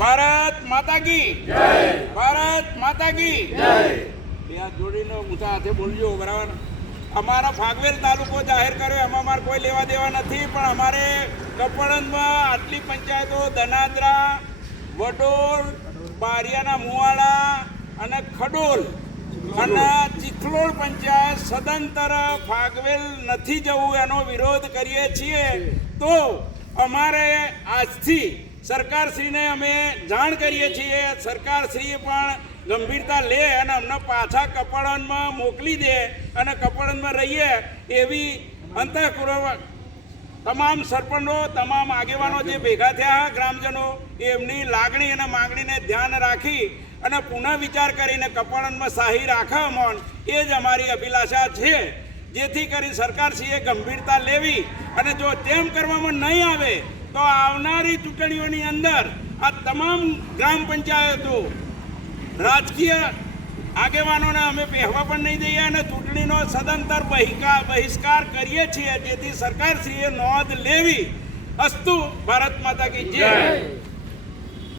ભારત માતા કી જય, ભારત માતા કી જય. બે હાથ જોડીને ઊંચા હાથે બોલજો, બરાબર. અમારા ફાગવેલ તાલુકો જાહેર કર્યો, એમાં અમારે કોઈ લેવા દેવા નથી, પણ અમારે કપડનમાં આટલી પંચાયતો ધનાદ્રા, વડોલ, બારિયાના મુવાડા અને ખડોલ અને ચિખલોડ પંચાયત સદંતર ફાગવેલ નથી જવું એનો વિરોધ કરીએ છીએ. તો અમારે આજથી સરકારશ્રીને અમે જાણ કરીએ છીએ. સરકારશ્રીએ પણ ગંભીરતા લે અને અમને પાછા કપડવનમાં મોકલી દે અને કપડવનમાં રહીએ એવી અંતઃપૂર્વક તમામ સરપંચો, તમામ આગેવાનો જે ભેગા થયા ગ્રામજનો, એમની લાગણી અને માંગણીને ધ્યાન રાખી અને પુનઃ વિચાર કરીને કપડવનમાં શાહી રાખે અમોન, એ જ અમારી અભિલાષા છે. જેથી કરી સરકારશ્રીએ ગંભીરતા લેવી અને જો તેમ કરવામાં નહીં આવે તો આવનારી ચૂંટણીઓની અંદર આ તમામ ગ્રામ પંચાયતો રાજકીય આગેવાનોને અમે પહેવા પણ નહીં દઈએ અને ચૂંટણીનો સદંતર બહિષ્કાર કરીએ છીએ. જેથી સરકારશ્રીએ નોંધ લેવી. અસ્તુ. ભારત માતા કી જય.